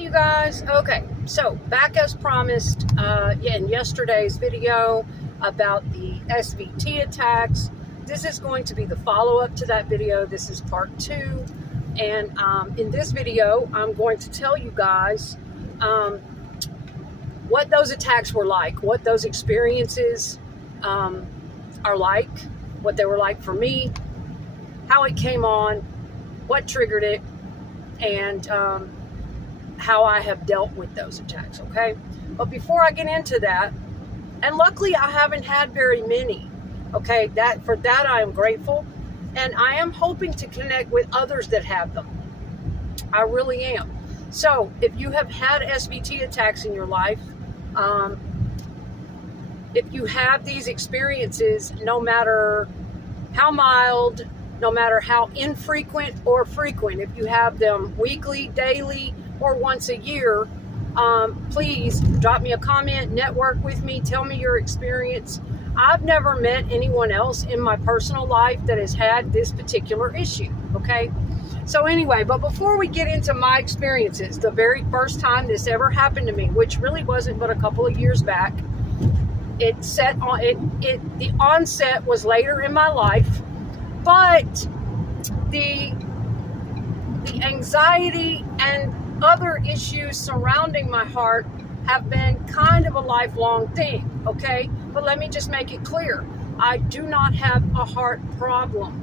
Hey you guys, okay, so back as promised in yesterday's video about the SVT attacks. This is going to be the follow-up to that video. This is part 2, and in this video I'm going to tell you guys what those attacks were like, what those experiences are like, what they were like for me, how it came on, what triggered it, and how I have dealt with those attacks, okay? But before I get into that, and luckily I haven't had very many, okay? For that I am grateful, and I am hoping to connect with others that have them. I really am. So if you have had SVT attacks in your life, if you have these experiences, no matter how mild, no matter how infrequent or frequent, if you have them weekly, daily, or once a year, please drop me a comment, network with me, tell me your experience. I've never met anyone else in my personal life that has had this particular issue, okay? So anyway, but before we get into my experiences, the very first time this ever happened to me, which really wasn't but a couple of years back, the onset was later in my life, but the anxiety and other issues surrounding my heart have been kind of a lifelong thing, okay? But let me just make it clear. I do not have a heart problem.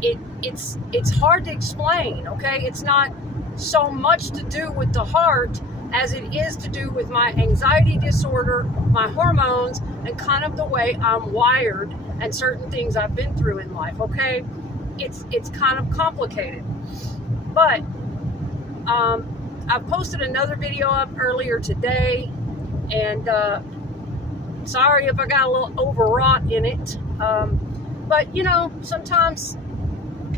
It's hard to explain, okay? It's not so much to do with the heart as it is to do with my anxiety disorder, my hormones, and kind of the way I'm wired and certain things I've been through in life, okay? It's kind of complicated. But I posted another video up earlier today, and sorry if I got a little overwrought in it, but you know, sometimes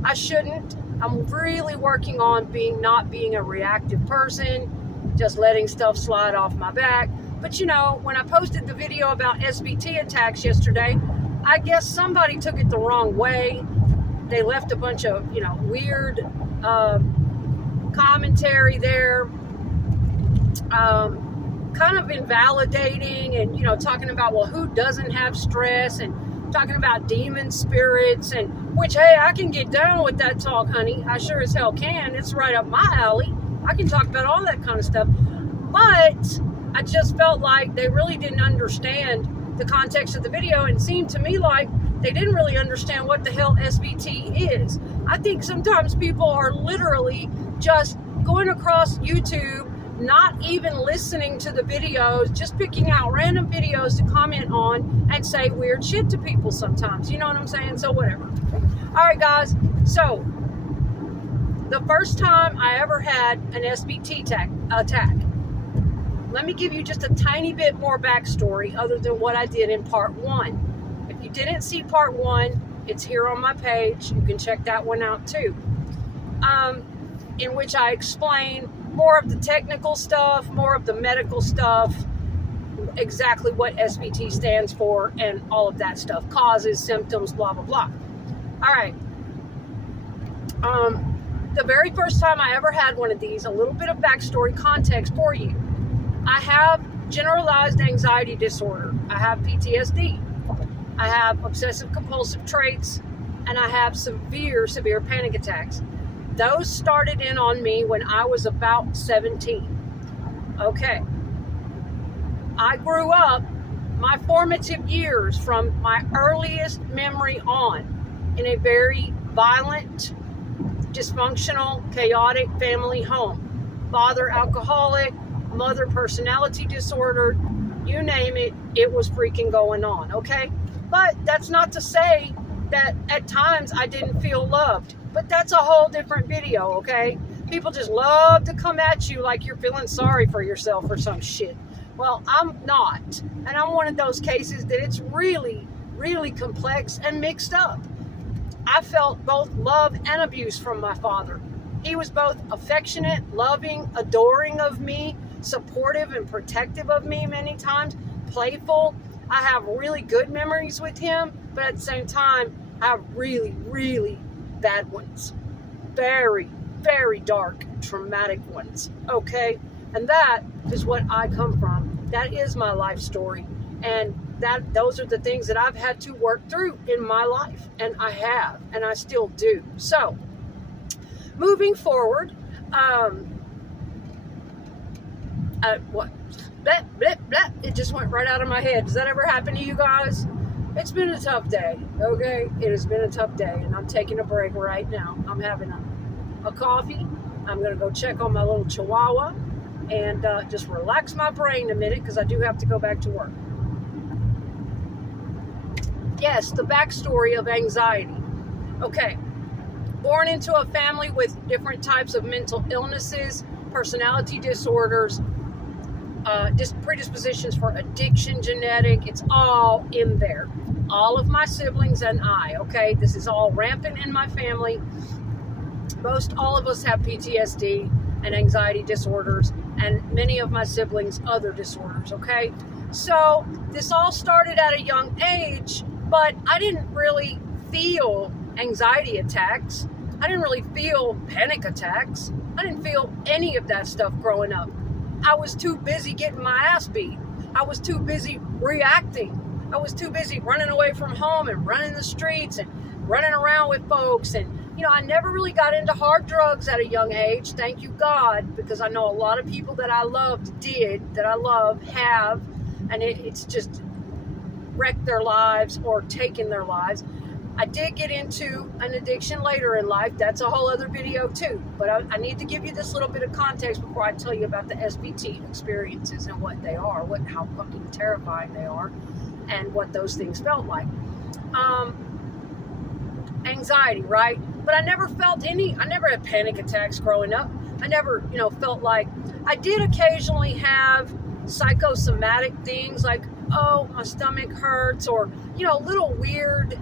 I shouldn't. I'm really working on not being a reactive person, just letting stuff slide off my back. But you know, when I posted the video about SVT attacks yesterday, I guess somebody took it the wrong way. They left a bunch of, you know, weird commentary there, kind of invalidating and, you know, talking about, well, who doesn't have stress, and talking about demon spirits, and which, hey, I can get down with that talk, honey. I sure as hell can. It's right up my alley. I can talk about all that kind of stuff. But I just felt like they really didn't understand the context of the video, and it seemed to me like they didn't really understand what the hell SVT is. I think sometimes people are literally just going across YouTube, not even listening to the videos, just picking out random videos to comment on and say weird shit to people sometimes. You know what I'm saying? So whatever. All right, guys. So the first time I ever had an SVT attack, let me give you just a tiny bit more backstory other than what I did in part 1. If you didn't see part 1, it's here on my page. You can check that one out too. In which I explain more of the technical stuff, more of the medical stuff, exactly what SVT stands for, and all of that stuff, causes, symptoms, blah, blah, blah. All right. The very first time I ever had one of these, a little bit of backstory context for you. I have generalized anxiety disorder. I have PTSD. I have obsessive compulsive traits, and I have severe panic attacks. Those started in on me when I was about 17. Okay. I grew up, my formative years from my earliest memory on, in a very violent, dysfunctional, chaotic family home. Father alcoholic, mother personality disorder, you name it, it was freaking going on, okay? But that's not to say that at times I didn't feel loved. But that's a whole different video, okay? People just love to come at you like you're feeling sorry for yourself or some shit. Well, I'm not. And I'm one of those cases that it's really, really complex and mixed up. I felt both love and abuse from my father. He was both affectionate, loving, adoring of me, supportive and protective of me many times, playful. I have really good memories with him, but at the same time, I have really, really bad ones. Very, very dark, traumatic ones, okay? And that is what I come from. That is my life story. And those are the things that I've had to work through in my life. And I have, and I still do. So, moving forward, what? Blah, blah, blah. It just went right out of my head. Does that ever happen to you guys? It's been a tough day, okay? It has been a tough day, and I'm taking a break right now. I'm having a coffee. I'm going to go check on my little chihuahua and just relax my brain a minute because I do have to go back to work. Yes, the backstory of anxiety. Okay, born into a family with different types of mental illnesses, personality disorders, predispositions for addiction, genetic, it's all in there. All of my siblings and I, okay? This is all rampant in my family. All of us have PTSD and anxiety disorders, and many of my siblings other disorders, okay? So this all started at a young age, but I didn't really feel anxiety attacks. I didn't really feel panic attacks. I didn't feel any of that stuff growing up. I was too busy getting my ass beat. I was too busy reacting. I was too busy running away from home and running the streets and running around with folks. And, I never really got into hard drugs at a young age. Thank you, God, because I know a lot of people that I loved have, and it's just wrecked their lives or taken their lives. I did get into an addiction later in life. That's a whole other video too. But I need to give you this little bit of context before I tell you about the SVT experiences and what they are, how fucking terrifying they are, and what those things felt like. Anxiety, right? But I never had panic attacks growing up. I never, felt like, I did occasionally have psychosomatic things like, oh, my stomach hurts, or, little weird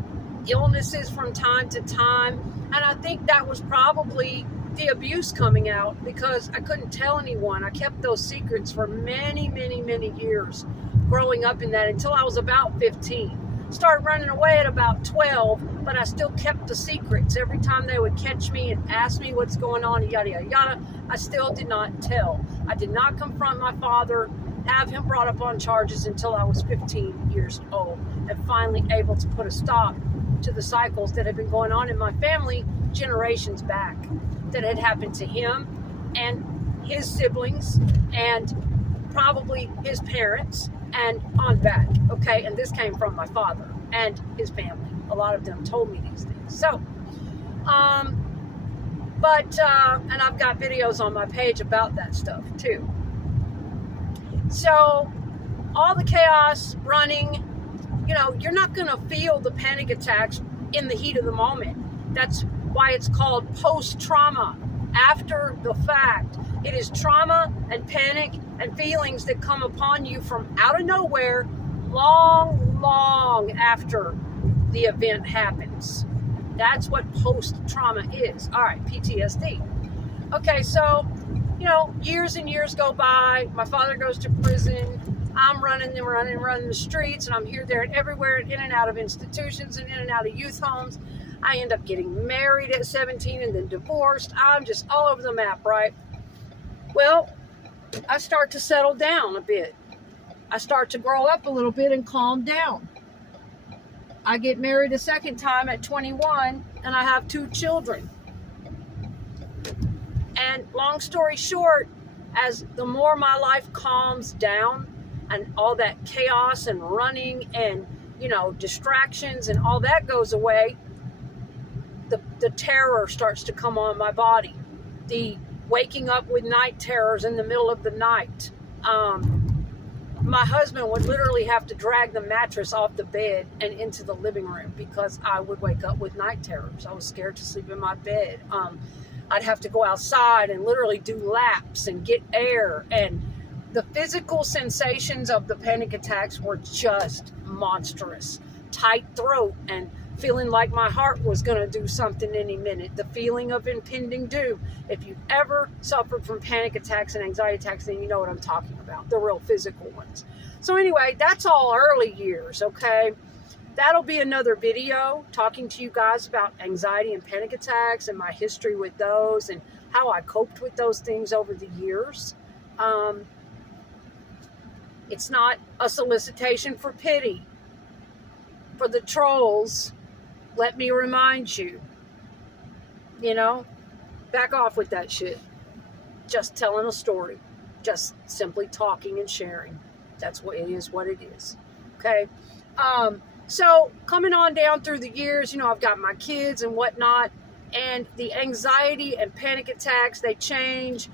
illnesses from time to time. And I think that was probably the abuse coming out because I couldn't tell anyone. I kept those secrets for many, many, many years growing up in that until I was about 15. Started running away at about 12, but I still kept the secrets. Every time they would catch me and ask me what's going on, yada, yada, yada, I still did not tell. I did not confront my father, have him brought up on charges until I was 15 years old, and finally able to put a stop to the cycles that had been going on in my family generations back, that had happened to him and his siblings and probably his parents and on back, okay? And this came from my father and his family. A lot of them told me these things. So, and I've got videos on my page about that stuff too. So, all the chaos, running, you're not going to feel the panic attacks in the heat of the moment. That's why it's called post-trauma, after the fact. It is trauma and panic and feelings that come upon you from out of nowhere long, long after the event happens. That's what post-trauma is. All right, PTSD. Okay, so, years and years go by. My father goes to prison. I'm running the streets, and I'm here, there, and everywhere, in and out of institutions and in and out of youth homes. I end up getting married at 17 and then divorced. I'm just all over the map, right? Well, I start to settle down a bit. I start to grow up a little bit and calm down. I get married a second time at 21, and I have 2 children. And long story short, as the more my life calms down and all that chaos and running and, distractions and all that goes away, the terror starts to come on my body. The waking up with night terrors in the middle of the night. My husband would literally have to drag the mattress off the bed and into the living room because I would wake up with night terrors. I was scared to sleep in my bed. I'd have to go outside and literally do laps and get air. And the physical sensations of the panic attacks were just monstrous. Tight throat and feeling like my heart was going to do something any minute. The feeling of impending doom. If you've ever suffered from panic attacks and anxiety attacks, then you know what I'm talking about. The real physical ones. So anyway, that's all early years, okay? That'll be another video talking to you guys about anxiety and panic attacks and my history with those and how I coped with those things over the years. It's not a solicitation for pity. For the trolls, let me remind you, back off with that shit. Just telling a story. Just simply talking and sharing. That's what it is, Okay? So coming on down through the years, I've got my kids and whatnot, and the anxiety and panic attacks, they change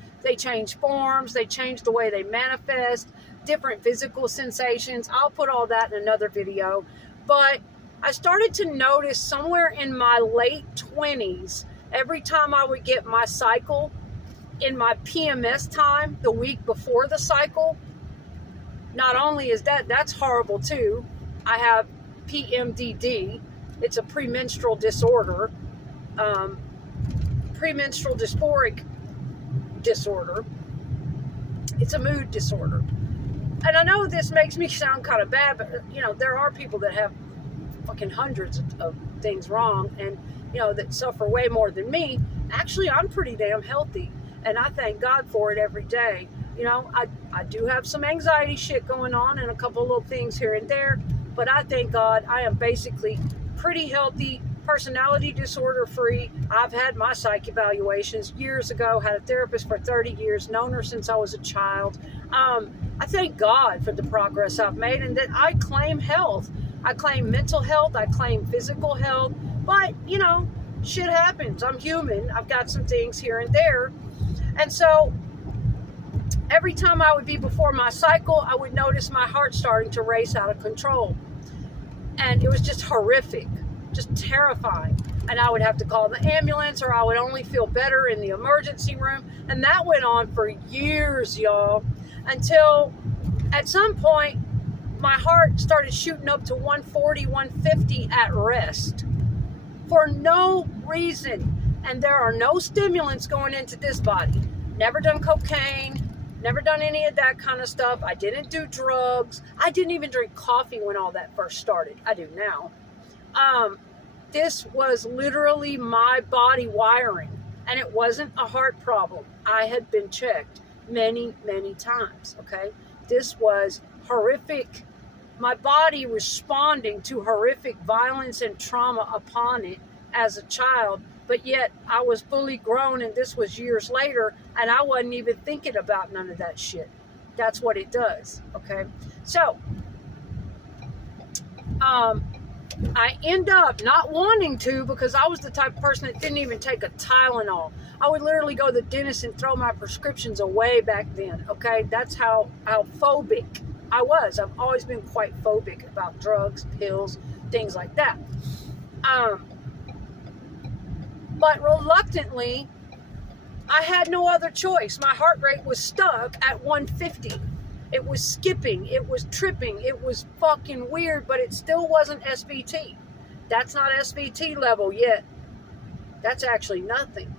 forms, they change the way they manifest, different physical sensations. I'll put all that in another video. But I started to notice somewhere in my late 20s, every time I would get my cycle, in my PMS time, the week before the cycle, not only is that's horrible too, I have PMDD. It's a premenstrual disorder, premenstrual dysphoric disorder. It's a mood disorder. And I know this makes me sound kind of bad, but, there are people that have fucking hundreds of things wrong and, that suffer way more than me. Actually, I'm pretty damn healthy, and I thank God for it every day. I do have some anxiety shit going on and a couple little things here and there, but I thank God I am basically pretty healthy, personality disorder free. I've had my psych evaluations years ago, had a therapist for 30 years, known her since I was a child. I thank God for the progress I've made and that I claim health. I claim mental health, I claim physical health, but, shit happens. I'm human. I've got some things here and there. And so every time I would be before my cycle, I would notice my heart starting to race out of control. And it was just horrific, just terrifying. And I would have to call the ambulance, or I would only feel better in the emergency room. And that went on for years, y'all, until at some point, my heart started shooting up to 140, 150 at rest for no reason. And there are no stimulants going into this body. Never done cocaine, never done any of that kind of stuff. I didn't do drugs. I didn't even drink coffee when all that first started. I do now. This was literally my body wiring, and it wasn't a heart problem. I had been checked many, many times, okay? This was horrific. My body responding to horrific violence and trauma upon it as a child, but yet I was fully grown, and this was years later, and I wasn't even thinking about none of that shit. That's what it does, okay? So, I end up not wanting to, because I was the type of person that didn't even take a Tylenol. I would literally go to the dentist and throw my prescriptions away back then, okay? That's how phobic I was. I've always been quite phobic about drugs, pills, things like that. But reluctantly, I had no other choice. My heart rate was stuck at 150. It was skipping. It was tripping. It was fucking weird, but it still wasn't SVT. That's not SVT level yet. That's actually nothing.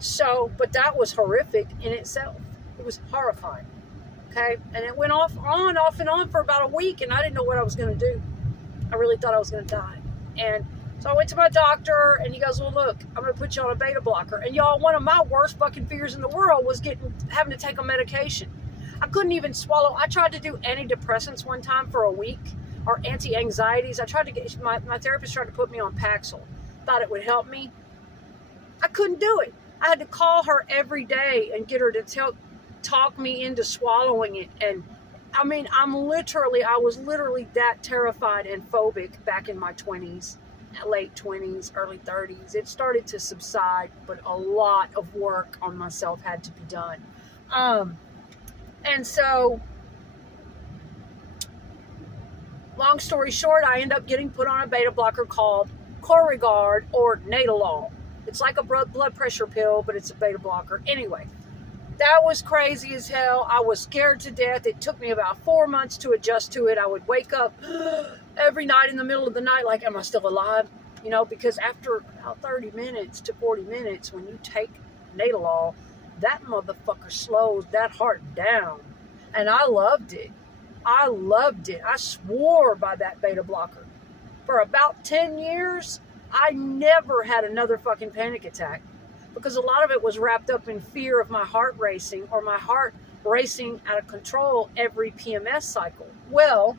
So, but that was horrific in itself. It was horrifying. Okay? And it went off and on for about a week, and I didn't know what I was going to do. I really thought I was going to die. And so I went to my doctor, and he goes, well, look, I'm going to put you on a beta blocker. And y'all, one of my worst fucking fears in the world was having to take a medication. I couldn't even swallow. I tried to do antidepressants one time for a week, or anti-anxieties. I tried to get, my therapist tried to put me on Paxil. Thought it would help me. I couldn't do it. I had to call her every day and get her to talk me into swallowing it. And I mean, I was literally that terrified and phobic back in my 20s, late 20s, early 30s. It started to subside, but a lot of work on myself had to be done. And so, long story short, I end up getting put on a beta blocker called Corregard or Nadolol. It's like a blood pressure pill, but it's a beta blocker. Anyway, that was crazy as hell. I was scared to death. It took me about 4 months to adjust to it. I would wake up every night in the middle of the night like, am I still alive? You know, because after about 30 minutes to 40 minutes, when you take Nadolol, that motherfucker slows that heart down. And I loved it. I loved it. I swore by that beta blocker. For about 10 years, I never had another fucking panic attack. because a lot of it was wrapped up in fear of my heart racing, or my heart racing out of control every PMS cycle. Well,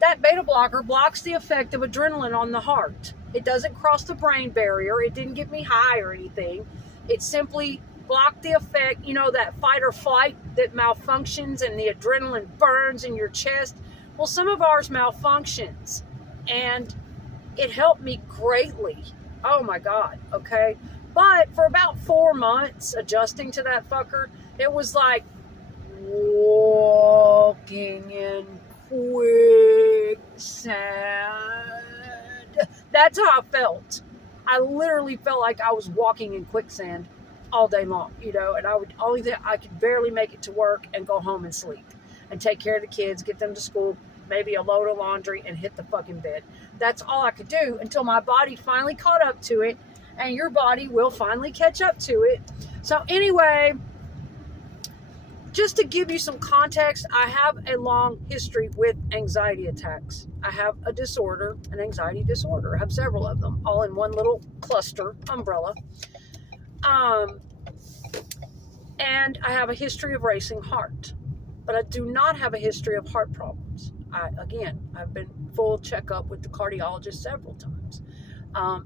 that beta blocker blocks the effect of adrenaline on the heart. It doesn't cross the brain barrier. It didn't get me high or anything. It simply blocked the effect, that fight or flight that malfunctions and the adrenaline burns in your chest. Well, some of ours malfunctions, and it helped me greatly. Oh my God, okay? But for about 4 months, adjusting to that fucker, it was like walking in quicksand. That's how I felt. I literally felt like I was walking in quicksand all day long, and I could barely make it to work and go home and sleep and take care of the kids, get them to school, maybe a load of laundry, and hit the fucking bed. That's all I could do until my body finally caught up to it, and your body will finally catch up to it. So anyway, just to give you some context, I have a long history with anxiety attacks. I have a disorder, an anxiety disorder. I have several of them, all in one little cluster, umbrella. And I have a history of racing heart, but I do not have a history of heart problems. I've been full checkup with the cardiologist several times.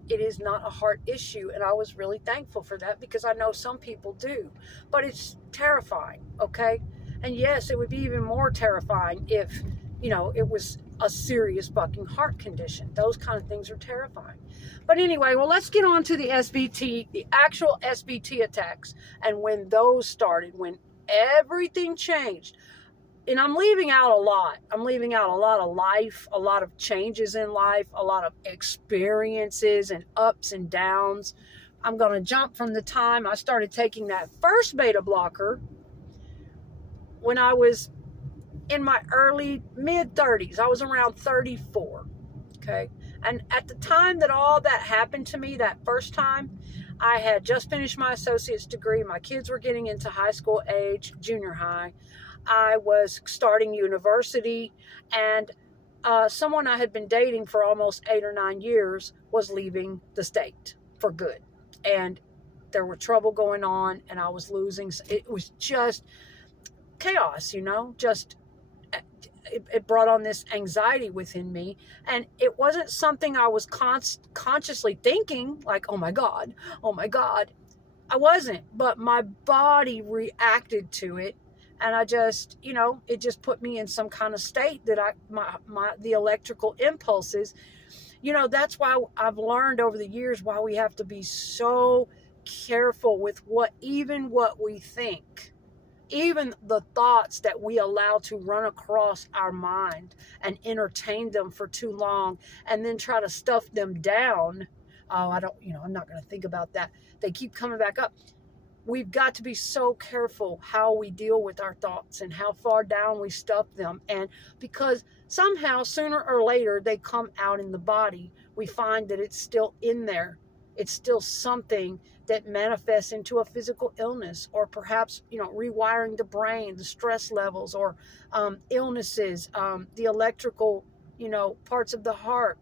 It is not a heart issue, and I was really thankful for that, because I know some people do, but it's terrifying, okay? And yes, it would be even more terrifying if, it was a serious fucking heart condition. Those kind of things are terrifying. But anyway, well, let's get on to the SVT, the actual SVT attacks, and when those started, when everything changed. And I'm leaving out a lot. I'm leaving out a lot of life, a lot of changes in life, a lot of experiences and ups and downs. I'm going to jump from the time I started taking that first beta blocker when I was in my early mid-30s. I was around 34, okay? And at the time that all that happened to me, that first time, I had just finished my associate's degree. My kids were getting into high school age, junior high. I was starting university, and someone I had been dating for almost 8 or 9 years was leaving the state for good. And there were trouble going on, and I was losing. It was just chaos, it brought on this anxiety within me, and it wasn't something I was consciously thinking, like, oh my God. I wasn't, but my body reacted to it. And I just, it just put me in some kind of state that the electrical impulses, that's why I've learned over the years why we have to be so careful with what we think, even the thoughts that we allow to run across our mind and entertain them for too long and then try to stuff them down. Oh, I'm not going to think about that. They keep coming back up. We've got to be so careful how we deal with our thoughts and how far down we stuff them. And because somehow, sooner or later, they come out in the body, we find that it's still in there. It's still something that manifests into a physical illness, or perhaps, rewiring the brain, the stress levels, or illnesses, the electrical, parts of the heart.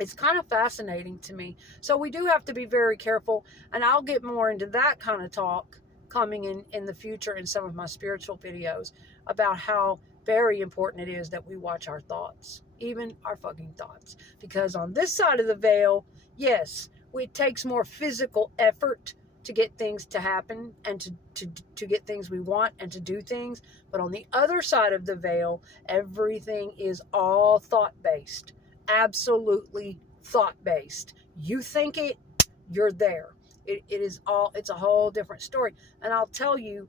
It's kind of fascinating to me. So we do have to be very careful, and I'll get more into that kind of talk coming in the future in some of my spiritual videos about how very important it is that we watch our thoughts, even our fucking thoughts. Because on this side of the veil, yes, it takes more physical effort to get things to happen and to get things we want and to do things. But on the other side of the veil, everything is all thought-based. Absolutely thought-based. You think it, you're there. It's a whole different story. And I'll tell you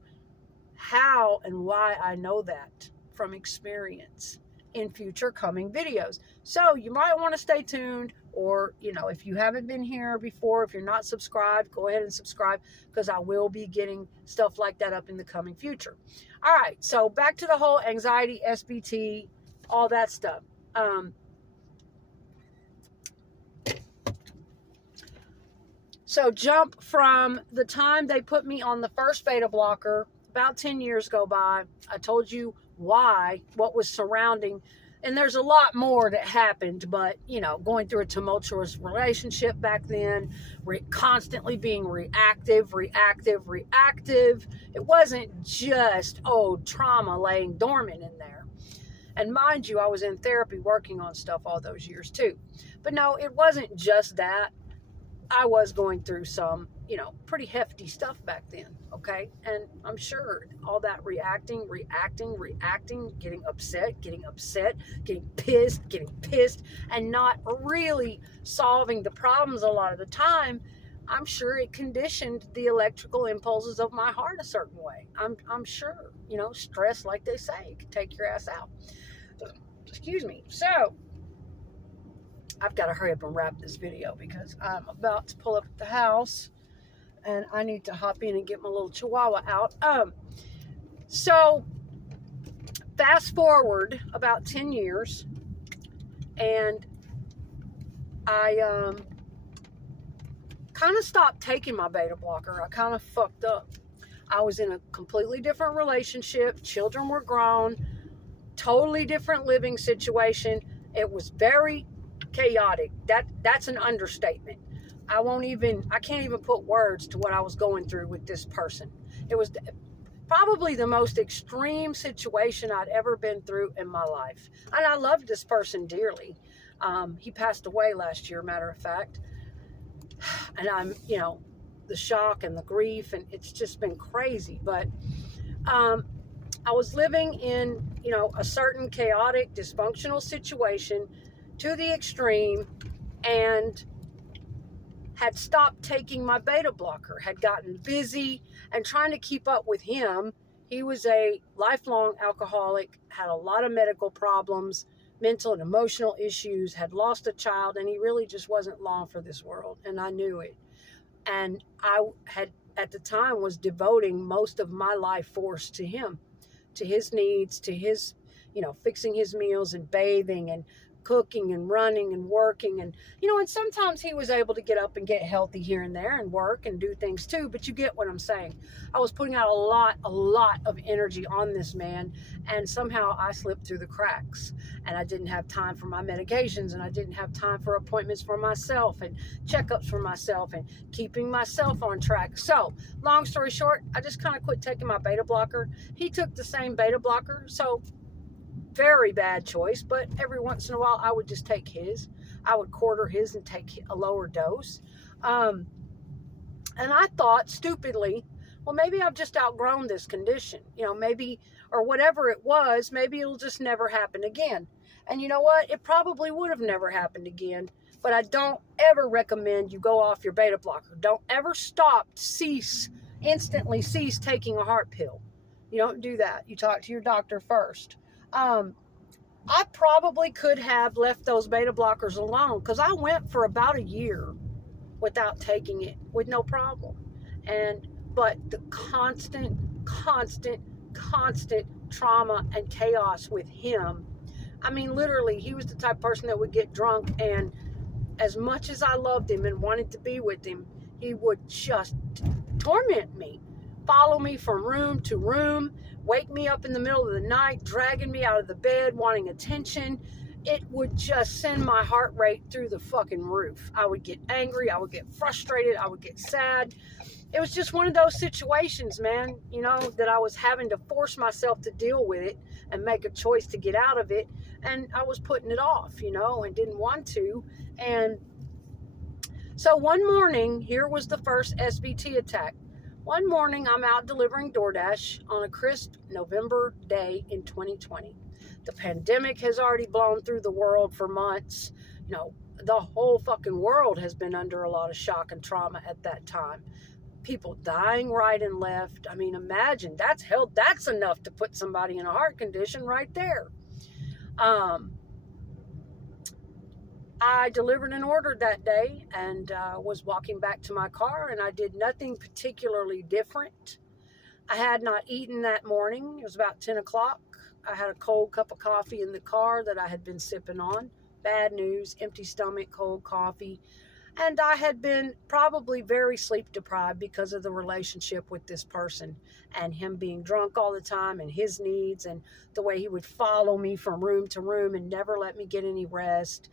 how and why I know that from experience in future coming videos. So you might want to stay tuned, or, if you haven't been here before, if you're not subscribed, go ahead and subscribe, because I will be getting stuff like that up in the coming future. All right. So back to the whole anxiety, SVT, all that stuff. So jump from the time they put me on the first beta blocker, about 10 years go by. I told you what was surrounding And there's a lot more that happened, but, going through a tumultuous relationship back then, constantly being reactive. It wasn't just, trauma laying dormant in there. And mind you, I was in therapy working on stuff all those years too. But no, it wasn't just that. I was going through some, pretty hefty stuff back then, okay? And I'm sure all that reacting, getting upset, getting pissed, and not really solving the problems a lot of the time, I'm sure it conditioned the electrical impulses of my heart a certain way. I'm sure, stress, like they say, can take your ass out. Excuse me. So, I've got to hurry up and wrap this video because I'm about to pull up at the house and I need to hop in and get my little chihuahua out. So fast forward about 10 years and I kind of stopped taking my beta blocker. I kind of fucked up. I was in a completely different relationship. Children were grown. Totally different living situation. It was very chaotic. That's an understatement. I can't even put words to what I was going through with this person. It was probably the most extreme situation I'd ever been through in my life. And I loved this person dearly. He passed away last year, matter of fact. And I'm, the shock and the grief, and it's just been crazy. But I was living in, a certain chaotic, dysfunctional situation to the extreme, and had stopped taking my beta blocker, had gotten busy and trying to keep up with him. He was a lifelong alcoholic, had a lot of medical problems, mental and emotional issues, had lost a child, and he really just wasn't long for this world, and I knew it. And I had, at the time, was devoting most of my life force to him, to his needs, to his, fixing his meals and bathing and cooking and running and working. And, and sometimes he was able to get up and get healthy here and there and work and do things too, but you get what I'm saying. I was putting out a lot of energy on this man, and somehow I slipped through the cracks, and I didn't have time for my medications, and I didn't have time for appointments for myself and checkups for myself and keeping myself on track. So long story short, I just kind of quit taking my beta blocker. He took the same beta blocker, so very bad choice, but every once in a while I would just take his. I would quarter his and take a lower dose. And I thought stupidly, well, maybe I've just outgrown this condition, maybe, or whatever it was, maybe it'll just never happen again. And you know what? It probably would have never happened again, but I don't ever recommend you go off your beta blocker. Don't ever instantly cease taking a heart pill. You don't do that. You talk to your doctor first. I probably could have left those beta blockers alone, because I went for about a year without taking it with no problem. But the constant trauma and chaos with him, I mean, literally, he was the type of person that would get drunk, and as much as I loved him and wanted to be with him, he would just torment me, follow me from room to room, wake me up in the middle of the night, dragging me out of the bed, wanting attention. It would just send my heart rate through the fucking roof. I would get angry. I would get frustrated. I would get sad. It was just one of those situations, man, that I was having to force myself to deal with it and make a choice to get out of it. And I was putting it off, and didn't want to. And so one morning, here was the first SVT attack. One morning, I'm out delivering DoorDash on a crisp November day in 2020. The pandemic has already blown through the world for months. The whole fucking world has been under a lot of shock and trauma at that time. People dying right and left. I mean, imagine, that's enough to put somebody in a heart condition right there. I delivered an order that day and was walking back to my car, and I did nothing particularly different. I had not eaten that morning. It was about 10 o'clock. I had a cold cup of coffee in the car that I had been sipping on. Bad news, empty stomach, cold coffee. And I had been probably very sleep deprived because of the relationship with this person and him being drunk all the time and his needs and the way he would follow me from room to room and never let me get any rest.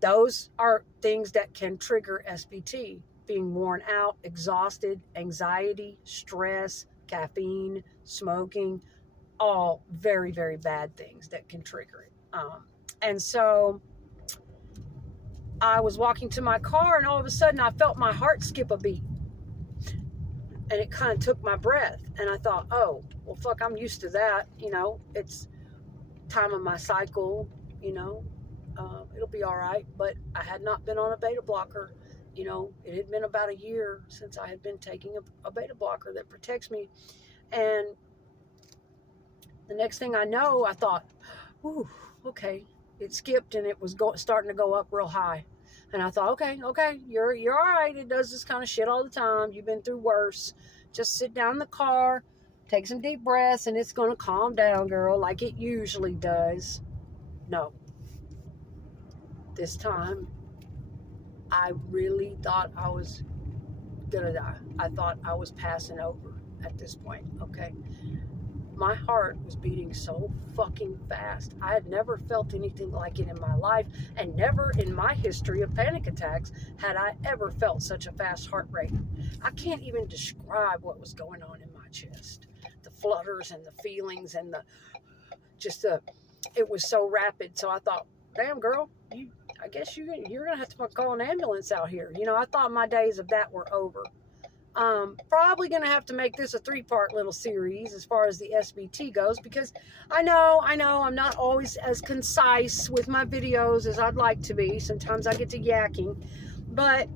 Those are things that can trigger SVT. Being worn out, exhausted, anxiety, stress, caffeine, smoking, all very, very bad things that can trigger it. And so I was walking to my car, and all of a sudden I felt my heart skip a beat. And it kind of took my breath. And I thought, oh, well, fuck, I'm used to that. It's time of my cycle, it'll be all right. But I had not been on a beta blocker. It had been about a year since I had been taking a beta blocker that protects me. And the next thing I know, I thought, ooh, okay. It skipped and it was starting to go up real high. And I thought, okay, you're all right. It does this kind of shit all the time. You've been through worse. Just sit down in the car, take some deep breaths, and it's going to calm down, girl, like it usually does. No. This time, I really thought I was going to die. I thought I was passing over at this point, okay? My heart was beating so fucking fast. I had never felt anything like it in my life, and never in my history of panic attacks had I ever felt such a fast heart rate. I can't even describe what was going on in my chest. The flutters and the feelings and it was so rapid. So I thought, damn, girl, I guess you're going to have to call an ambulance out here. I thought my days of that were over. Probably going to have to make this a 3-part little series as far as the SVT goes, because I know I'm not always as concise with my videos as I'd like to be. Sometimes I get to yakking, but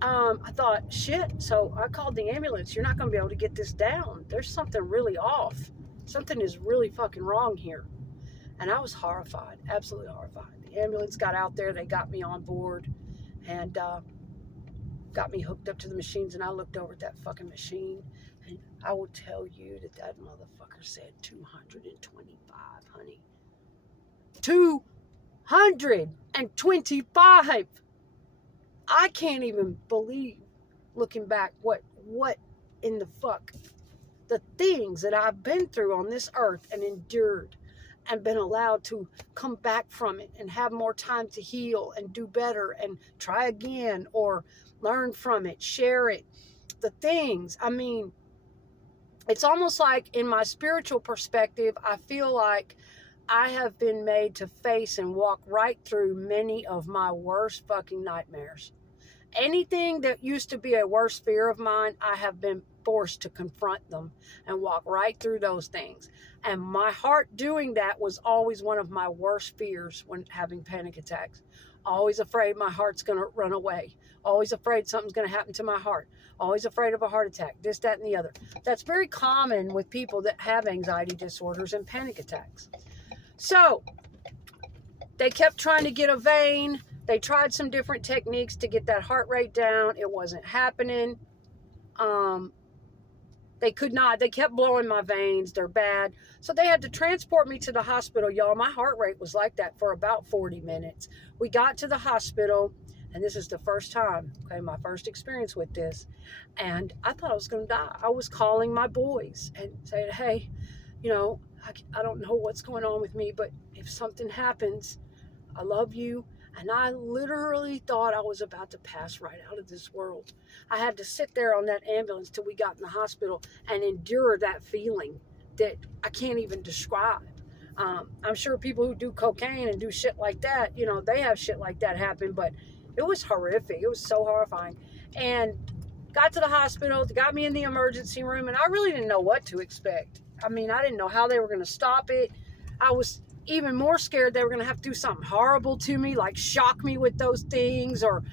I thought, shit, so I called the ambulance. You're not going to be able to get this down. There's something really off. Something is really fucking wrong here. And I was horrified, absolutely horrified. The ambulance got out there. They got me on board and got me hooked up to the machines, and I looked over at that fucking machine, and I will tell you that motherfucker said 225, honey. 225! I can't even believe, looking back, what in the fuck, the things that I've been through on this earth and endured and been allowed to come back from it and have more time to heal and do better and try again or learn from it, share it. The things, it's almost like in my spiritual perspective, I feel like I have been made to face and walk right through many of my worst fucking nightmares. Anything that used to be a worst fear of mine, I have been forced to confront them and walk right through those things. And my heart doing that was always one of my worst fears when having panic attacks. Always afraid my heart's going to run away. Always afraid something's going to happen to my heart. Always afraid of a heart attack, this, that, and the other. That's very common with people that have anxiety disorders and panic attacks. So they kept trying to get a vein. They tried some different techniques to get that heart rate down. It wasn't happening. They could not. They kept blowing my veins. They're bad. So they had to transport me to the hospital, y'all. My heart rate was like that for about 40 minutes. We got to the hospital, and this is the first time, okay, my first experience with this. And I thought I was going to die. I was calling my boys and saying, hey, I don't know what's going on with me, but if something happens, I love you. And I literally thought I was about to pass right out of this world. I had to sit there on that ambulance till we got in the hospital and endure that feeling that I can't even describe. I'm sure people who do cocaine and do shit like that, they have shit like that happen, but it was horrific. It was so horrifying. And got to the hospital, got me in the emergency room, and I really didn't know what to expect. I didn't know how they were going to stop it. I was even more scared they were going to have to do something horrible to me, like shock me with those things, or,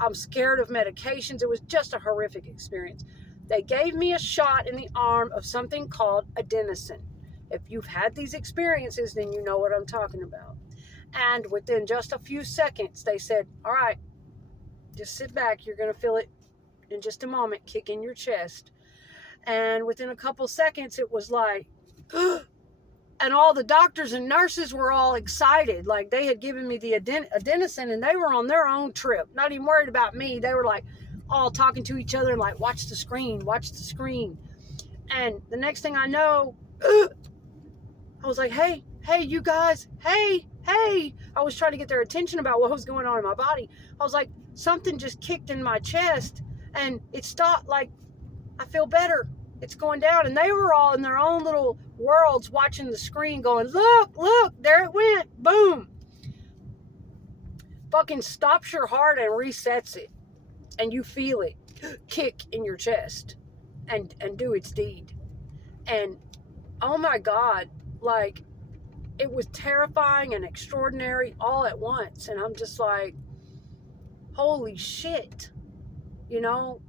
I'm scared of medications. It was just a horrific experience. They gave me a shot in the arm of something called adenosine. If you've had these experiences, then you know what I'm talking about. And within just a few seconds, they said, all right, just sit back. You're going to feel it in just a moment, kick in your chest. And within a couple seconds, it was like, And all the doctors and nurses were all excited. Like they had given me the adenosine and they were on their own trip, not even worried about me. They were like all talking to each other and like, watch the screen, watch the screen. And the next thing I know, I was like, hey, you guys, hey. I was trying to get their attention about what was going on in my body. I was like, something just kicked in my chest and it stopped. Like, I feel better. It's going down. And they were all in their own little worlds watching the screen going, look, there it went. Boom. Fucking stops your heart and resets it. And you feel it kick in your chest and do its deed. And oh my God, like it was terrifying and extraordinary all at once. And I'm just like, holy shit. You know,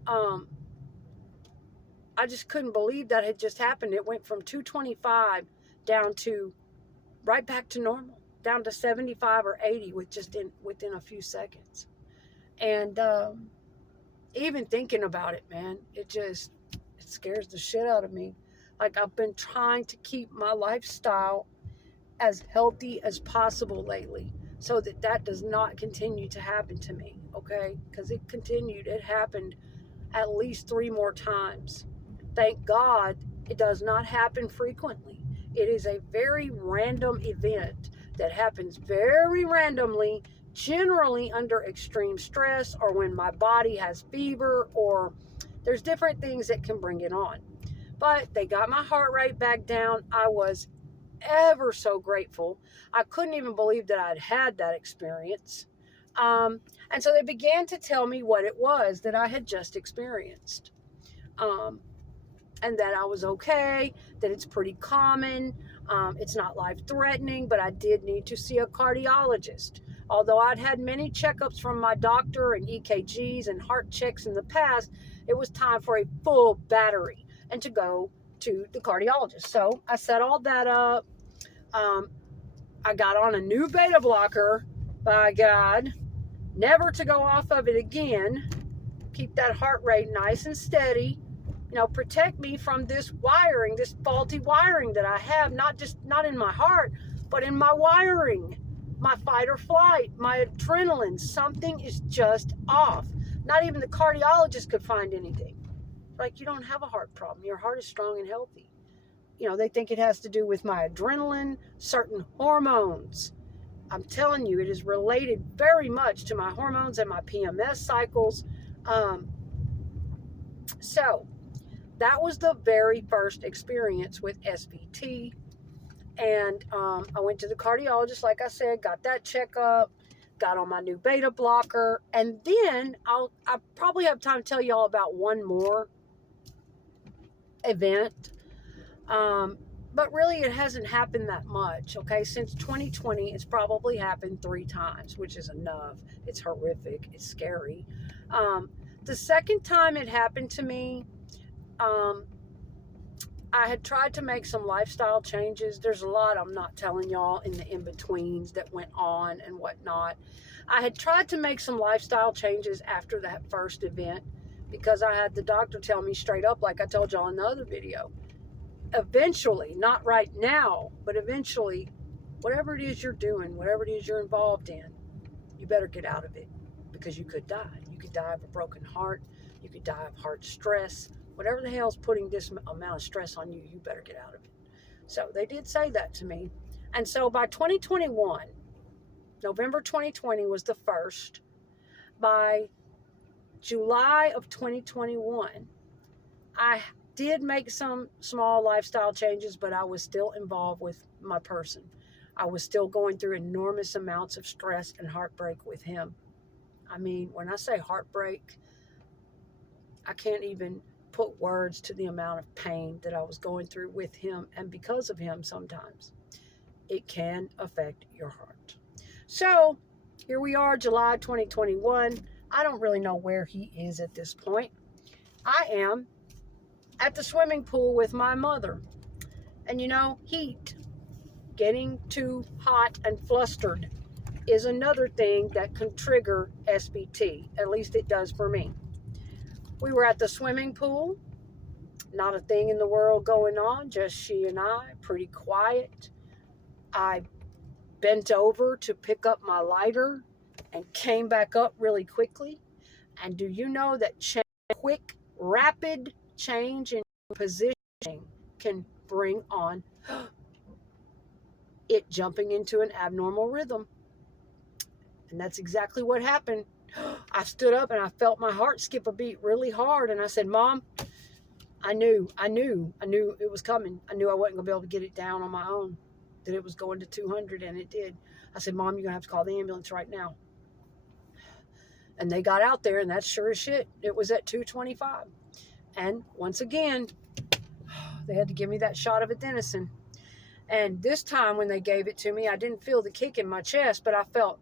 I just couldn't believe that had just happened. It went from 225 down to right back to normal, down to 75 or 80 within a few seconds. And even thinking about it, man, it scares the shit out of me. Like I've been trying to keep my lifestyle as healthy as possible lately so that does not continue to happen to me, okay? Because it happened at least 3 more times. Thank God it does not happen frequently. It is a very random event that happens very randomly, generally under extreme stress or when my body has fever, or there's different things that can bring it on. But they got my heart rate back down. I was ever so grateful. I couldn't even believe that I'd had that experience. And so they began to tell me what it was that I had just experienced. And that I was okay, that it's pretty common. It's not life-threatening, but I did need to see a cardiologist. Although I'd had many checkups from my doctor and EKGs and heart checks in the past, it was time for a full battery and to go to the cardiologist. So I set all that up. I got on a new beta blocker, by God, never to go off of it again. Keep that heart rate nice and steady. You know, protect me from this wiring, this faulty wiring that I have, not in my heart, but in my wiring, my fight or flight, my adrenaline. Something is just off. Not even the cardiologist could find anything. Like, you don't have a heart problem. Your heart is strong and healthy. You know, they think it has to do with my adrenaline, certain hormones. I'm telling you, it is related very much to my hormones and my PMS cycles. So that was the very first experience with SVT. And I went to the cardiologist, like I said, got that checkup, got on my new beta blocker. And then I probably have time to tell you all about one more event. But really, it hasn't happened that much, okay? Since 2020, it's probably happened 3 times, which is enough. It's horrific. It's scary. The second time it happened to me, I had tried to make some lifestyle changes. There's a lot I'm not telling y'all in the in-betweens that went on and whatnot. I had tried to make some lifestyle changes after that first event because I had the doctor tell me straight up, like I told y'all in the other video, eventually, not right now, but eventually, whatever it is you're doing, whatever it is you're involved in, you better get out of it because you could die. You could die of a broken heart. You could die of heart stress. Whatever the hell's putting this amount of stress on you, you better get out of it. So they did say that to me. And so by 2021, November 2020 was the first. By July of 2021, I did make some small lifestyle changes, but I was still involved with my person. I was still going through enormous amounts of stress and heartbreak with him. I mean, when I say heartbreak, I can't even put words to the amount of pain that I was going through with him, and because of him sometimes. It can affect your heart. So, here we are, July 2021. I don't really know where he is at this point. I am at the swimming pool with my mother. And you know, heat, getting too hot and flustered is another thing that can trigger SVT. At least it does for me. We were at the swimming pool. Not a thing in the world going on, just she and I, pretty quiet. I bent over to pick up my lighter and came back up really quickly. And do you know that quick, rapid change in positioning can bring on it jumping into an abnormal rhythm? And that's exactly what happened. I stood up and I felt my heart skip a beat really hard. And I said, Mom, I knew it was coming. I knew I wasn't going to be able to get it down on my own, that it was going to 200, and it did. I said, Mom, you're going to have to call the ambulance right now. And they got out there, and that's sure as shit. It was at 225. And once again, they had to give me that shot of adenosine. And this time when they gave it to me, I didn't feel the kick in my chest, but I felt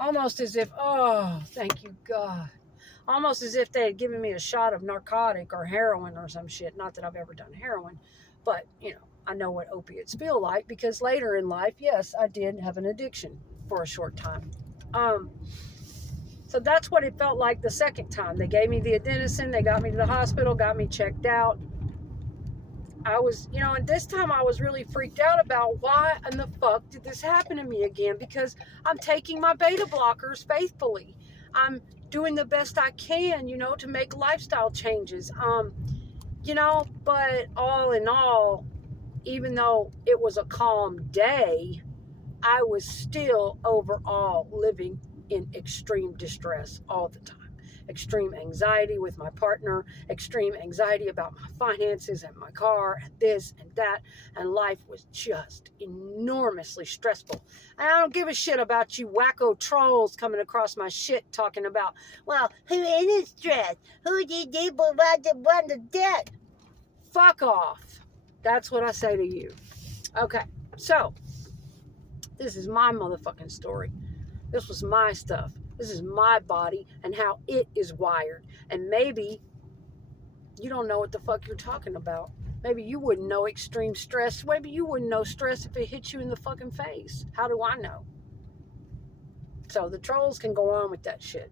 almost as if, oh, thank you, God. Almost as if they had given me a shot of narcotic or heroin or some shit. Not that I've ever done heroin, but, I know what opiates feel like, because later in life, yes, I did have an addiction for a short time. So that's what it felt like the second time. They gave me the adenosine, they got me to the hospital, got me checked out. I was, and this time I was really freaked out about why in the fuck did this happen to me again? Because I'm taking my beta blockers faithfully. I'm doing the best I can, to make lifestyle changes. But all in all, even though it was a calm day, I was still overall living in extreme distress all the time. Extreme anxiety with my partner, extreme anxiety about my finances and my car and this and that. And life was just enormously stressful. And I don't give a shit about you wacko trolls coming across my shit talking about, well, who is stressed? Who did they provide the debt? Fuck off. That's what I say to you. Okay, so this is my motherfucking story. This was my stuff. This is my body and how it is wired. And maybe you don't know what the fuck you're talking about. Maybe you wouldn't know extreme stress. Maybe you wouldn't know stress if it hit you in the fucking face. How do I know? So the trolls can go on with that shit.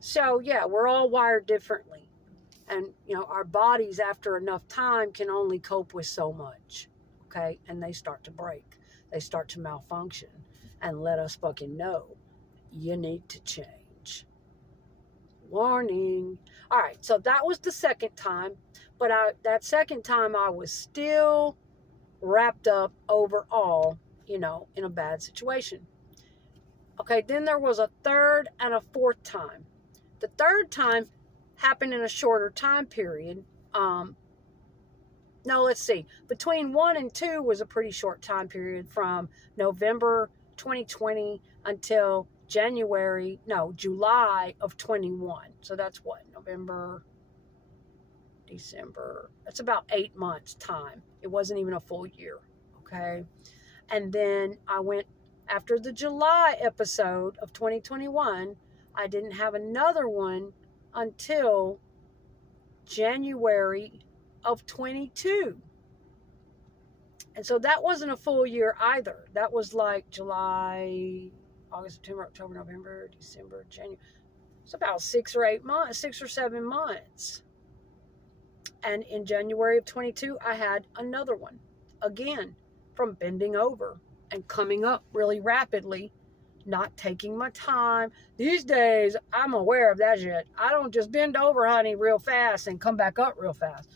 So yeah, we're all wired differently. And, our bodies after enough time can only cope with so much. Okay? And they start to break. They start to malfunction and let us fucking know you need to change. Warning. All right, so that was the second time, but that second time I was still wrapped up overall, in a bad situation. Okay, then there was a third and a fourth time. The third time happened in a shorter time period. No, let's see. Between 1 and 2 was a pretty short time period, from November 2020 until July of 21. So that's what? November, December. That's about 8 months time. It wasn't even a full year. Okay. And then I went, after the July episode of 2021, I didn't have another one until January of 22. And so that wasn't a full year either. That was like July, August, September, October, November, December, January. It's about 6 or 7 months. And in January of 22, I had another one. Again, from bending over and coming up really rapidly, not taking my time. These days, I'm aware of that shit. I don't just bend over, honey, real fast and come back up real fast.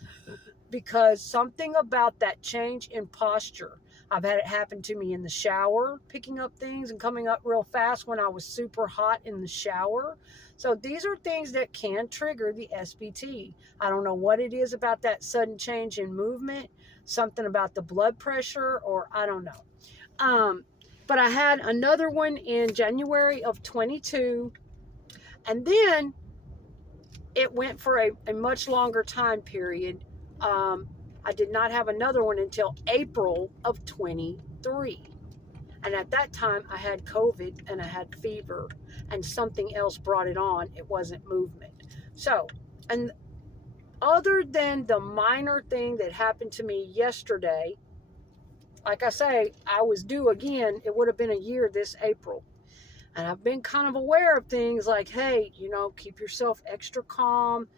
Because something about that change in posture. I've had it happen to me in the shower, picking up things and coming up real fast when I was super hot in the shower. So these are things that can trigger the SVT. I don't know what it is about that sudden change in movement, something about the blood pressure, or I don't know. But I had another one in January of 22, and then it went for a much longer time period. I did not have another one until April of 23. And at that time, I had COVID and I had fever, and something else brought it on. It wasn't movement. So, and other than the minor thing that happened to me yesterday, like I say, I was due again. It would have been a year this April. And I've been kind of aware of things like, hey, keep yourself extra calm.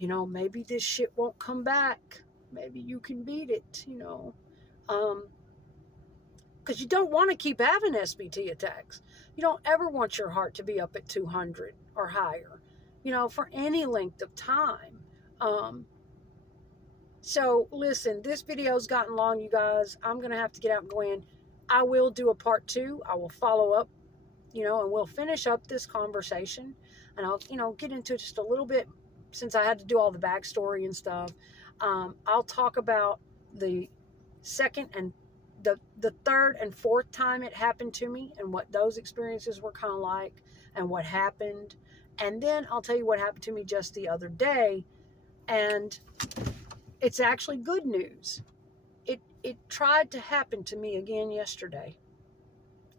Maybe this shit won't come back. Maybe you can beat it, because you don't want to keep having SVT attacks. You don't ever want your heart to be up at 200 or higher, for any length of time. So listen, this video's gotten long, you guys. I'm going to have to get out and go in. I will do a part 2. I will follow up, and we'll finish up this conversation. And I'll, get into just a little bit, since I had to do all the backstory and stuff. I'll talk about the second and the third and fourth time it happened to me, and what those experiences were kind of like, and what happened. And then I'll tell you what happened to me just the other day. And it's actually good news. It tried to happen to me again yesterday,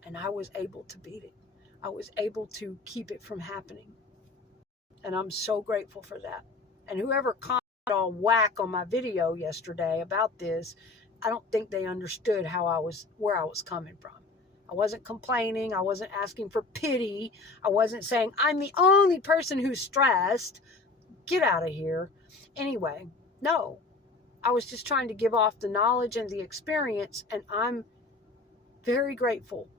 and I was able to beat it. I was able to keep it from happening. And I'm so grateful for that. And whoever commented all whack on my video yesterday about this, I don't think they understood where I was coming from. I wasn't complaining. I wasn't asking for pity. I wasn't saying, I'm the only person who's stressed. Get out of here. Anyway, no. I was just trying to give off the knowledge and the experience, and I'm very grateful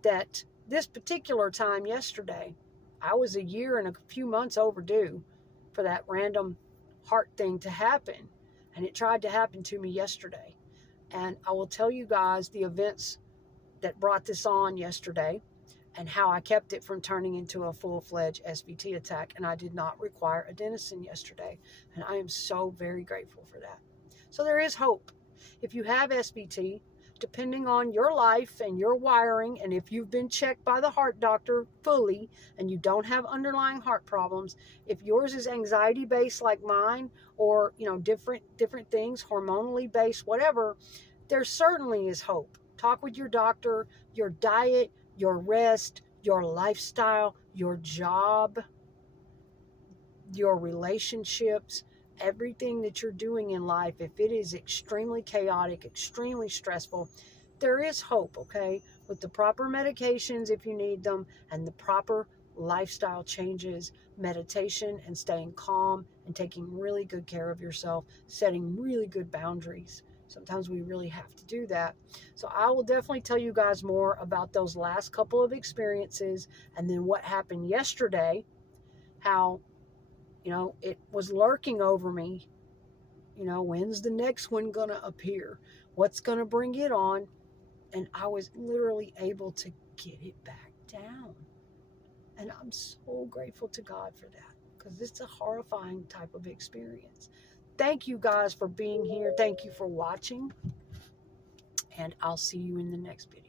that this particular time yesterday, I was a year and a few months overdue for that random heart thing to happen. And it tried to happen to me yesterday. And I will tell you guys the events that brought this on yesterday, and how I kept it from turning into a full-fledged SVT attack. And I did not require adenosine yesterday. And I am so very grateful for that. So there is hope. If you have SVT, depending on your life and your wiring, and if you've been checked by the heart doctor fully and you don't have underlying heart problems, if yours is anxiety based like mine, or different things, hormonally based, whatever, there certainly is hope. Talk with your doctor. Your diet, your rest, your lifestyle, your job, your relationships, everything that you're doing in life, if it is extremely chaotic, extremely stressful, there is hope, okay? With the proper medications if you need them, and the proper lifestyle changes, meditation, and staying calm, and taking really good care of yourself, setting really good boundaries. Sometimes we really have to do that. So I will definitely tell you guys more about those last couple of experiences, and then what happened yesterday, how it was lurking over me. When's the next one going to appear? What's going to bring it on? And I was literally able to get it back down. And I'm so grateful to God for that, because it's a horrifying type of experience. Thank you guys for being here. Thank you for watching. And I'll see you in the next video.